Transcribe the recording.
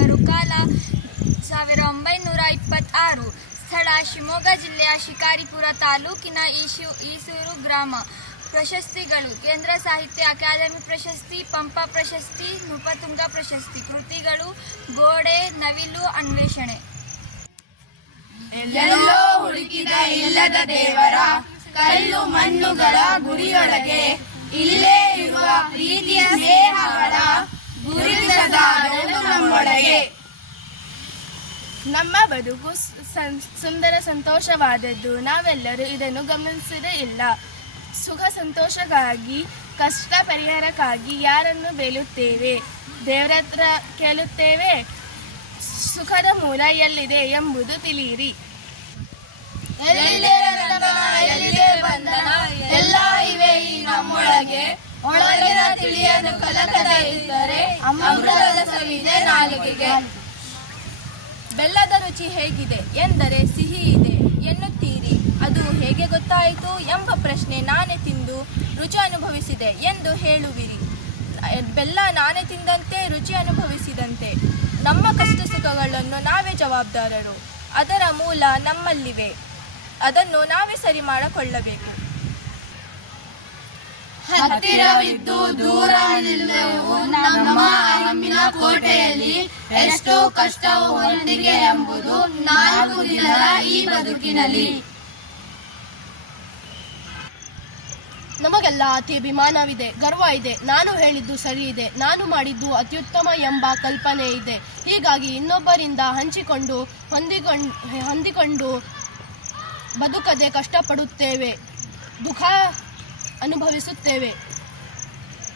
ಅವರು ಕಾಲ 1926. ಸ್ಥಳ ಶಿವಮೊಗ್ಗ ಜಿಲ್ಲೆಯ ಶಿಕಾರಿಪುರ ತಾಲೂಕಿನ ಈಸೂರು ಗ್ರಾಮ. ಪ್ರಶಸ್ತಿಗಳು: ಕೇಂದ್ರ ಸಾಹಿತ್ಯ ಅಕಾಡೆಮಿ ಪ್ರಶಸ್ತಿ, ಪಂಪ ಪ್ರಶಸ್ತಿ, ನೃಪತುಂಗ ಪ್ರಶಸ್ತಿ. ಕೃತಿಗಳು: ಗೋಡೆ, ನವಿಲು, ಅನ್ವೇಷಣೆ. ಎಲ್ಲೋ ಹುಡುಕಿದ ಇಲ್ಲದ ದೇವರ ಕಲ್ಲು ಮಣ್ಣುಗಳ ಗುರಿಯೊಳಗೆ ಇಲ್ಲೇ ಇರುವ ಪ್ರೀತಿಯ ಸ್ನೇಹಗಳ ಗುರುತಿಸದ ನಮ್ಮೊಳಗೆ. ನಮ್ಮ ಬದುಕು ಸುಂದರ ಸಂತೋಷವಾದದ್ದು. ನಾವೆಲ್ಲರೂ ಇದನ್ನು ಗಮನಿಸದೇ ಇಲ್ಲ. ಸುಖ ಸಂತೋಷಕ್ಕಾಗಿ, ಕಷ್ಟ ಪರಿಹಾರಕ್ಕಾಗಿ ಯಾರನ್ನು ಬೇಳುತ್ತೇವೆ? ದೇವರ ಹತ್ರ ಕೇಳುತ್ತೇವೆ. ಸುಖದ ಮೂಲ ಎಲ್ಲಿದೆ ಎಂಬುದು ತಿಳಿಯಿರಿ. ಎಲ್ಲಿದೆ ಬಂಧನ, ಎಲ್ಲ ಇವೆ ಈ ನಮ್ಮೊಳಗೆ. ಒಳಗಿನ ತಿಳಿಯದು ಕಲಕದ ಇದ್ದರೆ ಅಮೃತದ ಸವಿದೆ ನಾಲಿಗೆಗೆ. ಬೆಲ್ಲದ ರುಚಿ ಹೇಗಿದೆ ಎಂದರೆ ಸಿಹಿ ಇದೆ ಎನ್ನುತ್ತೀರಿ. ಅದು ಹೇಗೆ ಗೊತ್ತಾಯಿತು ಎಂಬ ಪ್ರಶ್ನೆ ನಾನೇ ತಿಂದು ರುಚಿ ಅನುಭವಿಸಿದೆ ಎಂದು ಹೇಳುವಿರಿ. ಬೆಲ್ಲ ನಾನೇ ತಿಂದಂತೆ ರುಚಿ ಅನುಭವಿಸಿದಂತೆ. ನಮ್ಮ ಕಷ್ಟ ಸುಖಗಳನ್ನು ನಾವೇ ಜವಾಬ್ದಾರರು. ಅದರ ಮೂಲ ನಮ್ಮಲ್ಲಿವೆ. ಅದನ್ನು ನಾವೇ ಸರಿ ಮಾಡಿಕೊಳ್ಳಬೇಕು. ಹತ್ತಿರವಿದ್ದು ದೂರ ನಿಲ್ಲುವು ನಮ್ಮ ಅಹಮಿನ ಕೋಟೆಯಲ್ಲಿ. ಎಷ್ಟೋ ಕಷ್ಟವು ಹೊಂದಿಗೆ ಎಂಬುದು 4 ದಿನದ ಈ ಬದುಕಿನಲ್ಲಿ. ನಮಗೆಲ್ಲ ಅತಿ ಅಭಿಮಾನವಿದೆ, ಗರ್ವ ಇದೆ. ನಾನು ಹೇಳಿದ್ದು ಸರಿ ಇದೆ, ನಾನು ಮಾಡಿದ್ದು ಅತ್ಯುತ್ತಮ ಎಂಬ ಕಲ್ಪನೆ ಇದೆ. ಹೀಗಾಗಿ ಇನ್ನೊಬ್ಬರಿಂದ ಹೊಂದಿಕೊಂಡು ಬದುಕದೆ ಕಷ್ಟಪಡುತ್ತೇವೆ, ದುಃಖ ಅನುಭವಿಸುತ್ತೇವೆ.